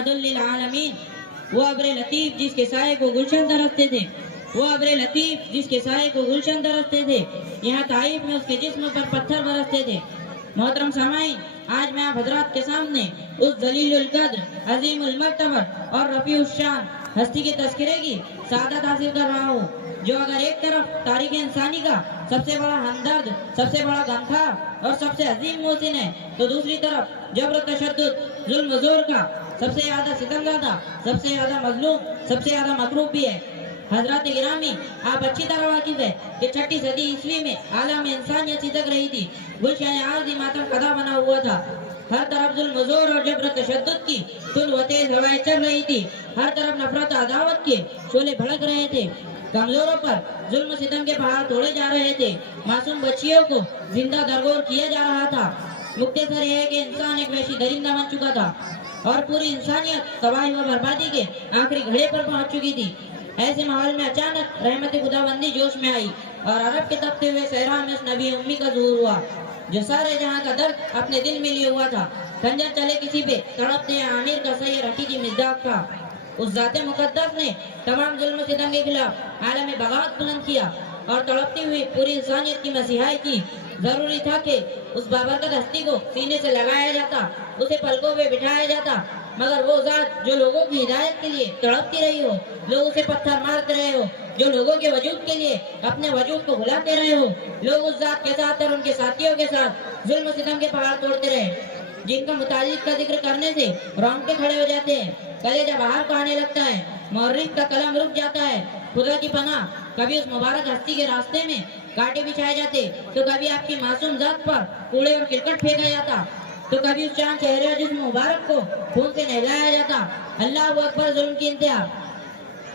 रहमतुल लिल आलमीन। वो अब्र लतीफ जिसके साए को गुलशन तरसते थे, वो अब्र लतीफ जिसके साए को गुलशन तरसते थे, यहाँ ताइफ में उसके जिस्म पर पत्थर बरसते थे। मोहतरम सामाईन, आज मैं आप हजरात के सामने उस जलीलुल कद्र, अजीमुल मर्तबा और रफीउल शान हस्ती के तस्करे की सादत हासिल कर रहा हूँ, जो अगर एक तरफ तारीख इंसानी का सबसे बड़ा हमदर्द, सबसे बड़ा गमखार और सबसे अजीम मोहसिन है, तो दूसरी तरफ जबर तशद्दुद, जुल्म ज़ोर का सबसे ज्यादा सितमज़दा, सबसे ज्यादा मजलूम, सबसे ज्यादा मकरूब भी है। हजरत गिरामी, आप अच्छी तरह वाकिफ है कि 6ठी सदी ईस्वी में आलम इंसानियत सिदक रही थी, गुलशन आर्ज़ी मातम कदा बना हुआ था। हर तरफ जुल्म ज़ोर और जबर तशद्दुद की तुल व तेज हवाएं चल रही थी, हर तरफ नफरत अदावत के शोले भड़क रहे थे, कमजोरों पर जुल्म सितम के पहाड़ तोड़े जा रहे थे, मासूम बच्चियों को जिंदा दरगोर किया जा रहा था। मुख्तसर यह है कि इंसान एक वहशी दरिंदा बन चुका था और पूरी इंसानियत तबाही व बर्बादी के आखिरी घड़े पर पहुंच चुकी थी। ऐसे माहौल में अचानक रहमत खुदाबंदी जोश में आई और अरब के तपते हुए सहरा में उस नबी उम्मी का ज़ुहूर हुआ, जो सारे जहां का दर्द अपने दिल में लिए हुआ था। खंजर चले किसी पे तड़पते आमिर का सही रखी मिज़दाक था। उस ज़ाते मुक़द्दस ने तमाम जुल्म सितम के खिलाफ आलम बगावत बुलंद किया और तड़पती हुई पूरी इंसानियत की मसीहाई की। जरूरी था कि उस बाबरकत हस्ती को सीने से लगाया जाता, उसे पलकों पे बिठाया जाता, मगर वो ज़ात जो लोगों की हिदायत के लिए तड़पती रही हो, लोग उसे पत्थर मारते रहे हो, जो लोगों के वजूद के लिए अपने वजूद को भुलाते रहे हो, लोग उस ज़ात के साथ और उनके साथियों के साथ जुल्म सितम के पहाड़ तोड़ते रहे, जिनका मुतालिक का जिक्र करने से रोंगटे खड़े हो जाते हैं, कलेजा बाहर को आने लगता है, मौर्रिख का कलम रुक जाता है। खुदा की पनाह, कभी उस मुबारक हस्ती के रास्ते में कांटे बिछाए जाते, तो कभी आपकी मासूम जात पर कूड़े और किरकट फेंका जाता, तो कभी उस चांद चेहरे और जिस्म मुबारक को खून से नहलाया जाता। अल्लाह अकबर, जुल्म की इंतहा।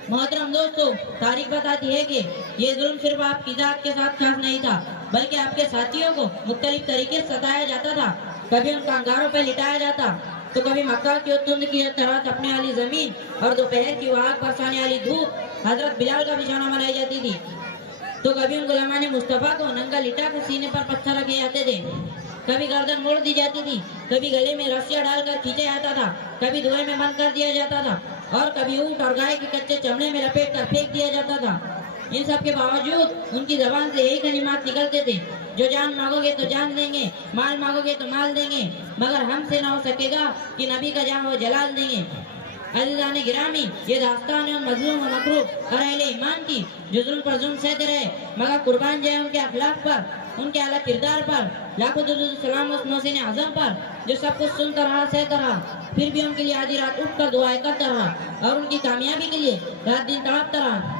मोहतरम दोस्तों, तारीख बताती है कि ये जुल्म सिर्फ आपकी जात के साथ खास नहीं था, बल्कि आपके साथियों को मुख्तलिफ तरीके से सताया जाता था। कभी उनका अंगारों पर लिटाया जाता, तो कभी मक्का की धुंध की तरह तपने वाली जमीन और दोपहर की आग बरसाने वाली धूप हजरत बिलाल का बिछाना बनाई जाती थी, तो कभी उन गुलामान मुस्तफ़ा को नंगा लिटा कर सीने पर पत्थर रखे जाते थे, कभी गर्दन मोड़ दी जाती थी, कभी गले में रस्सियां डालकर खींचा जाता था, कभी धुएं में बंद कर दिया जाता था और कभी ऊंट और गाय के कच्चे चमड़े में लपेट कर फेंक दिया जाता था। इन सब के बावजूद उनकी जबान से यही कलिमात निकलते थे, जो जान मांगोगे तो जान देंगे, माल मांगोगे तो माल देंगे, मगर हमसे ना हो सकेगा कि नबी का जहां वो जलाल देंगे। अज़ीज़ान गिरामी, ये दास्तान है उन मज़लूम व मकरूब और अहले ईमान की, जो जुल्म पर जुल्म सहते रहे, मगर कुर्बान जाए उनके अखलाक पर, उनके आला किरदार पर, लाखों दुरूद सलाम उस मोहसिन आज़म पर, जो सब कुछ सुनता रहा, सहता रहा, फिर भी उनके लिए आधी रात उठ कर दुआएं करता रहा और उनकी कामयाबी के लिए रात दिन तड़पता रहा।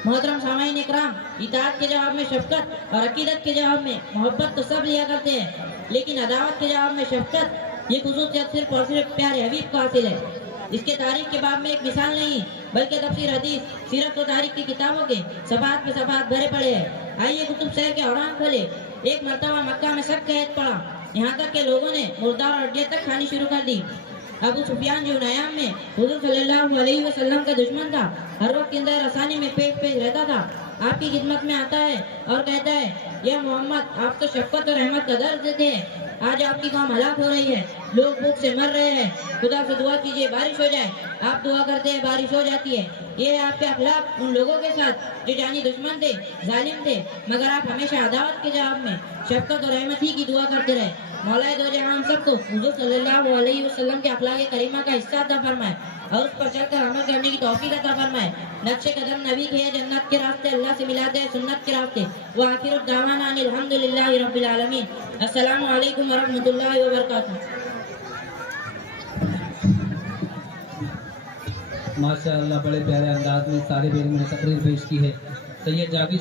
मोहतरम सामाईन इकराम, इताअत के जवाब में शफकत और अकीदत के जवाब में मोहब्बत तो सब लिया करते हैं, लेकिन अदावत के जवाब में शफकत, ये खुसूसियत सिर्फ और सिर्फ प्यारे हबीब को हासिल है। इसके तारीख के बाब में एक मिसाल नहीं, बल्कि तफसीर हदीस, सीरत व तारीख की किताबों के सफात पे सफात भरे पड़े हैं। आइए कुतुब शहर के औरान खोले। एक मरतबा मक्का में सख्त कहत पड़ा, यहाँ तक के लोगों ने मुर्दार और हड्डियाँ तक खानी शुरू कर दी। अबू सुफियान जो नयाम में हुज़ूर सल्लल्लाहु अलैहि वसल्लम का दुश्मन था, हर वक्त इंदर रसानी में पेश रहता था, आपकी खिदमत में आता है और कहता है, या मोहम्मद, आप तो शफ़क़त और रहमत का दर्ज देते हैं, आज आपकी कौम हलाक हो रही है, लोग भूख से मर रहे हैं, खुदा से दुआ कीजिए बारिश हो जाए। आप दुआ करते हैं, बारिश हो जाती है। ये है आपके अखलाक उन लोगों के साथ जो जानी दुश्मन थे, जालिम थे, मगर आप हमेशा अदावत के जवाब में शफ़क़त और रहमत ही की दुआ करते रहे। मौलाए दो जहां हम सबको हुज़ूर सल्लल्लाहु अलैहि वसल्लम के अखलाक करीमा का हिस्सा अता फरमाए और उस पर चलकर अमल करने की तौफीक अता फरमाए। नक्शे कदम नबी के हैं, जन्नत के रास्ते अल्लाह से मिलाते हैं, सुन्नत के रास्ते। व आखिर दावाना अनिल हम्दुलिल्लाहि रब्बिल आलमीन। अस्सलामु अलैकुम व रहमतुल्लाहि व बरकातुहू। माशाअल्लाह, बड़े प्यारे अंदाज में सारे बेर में तकरीर पेश की है। सैयद जाकिर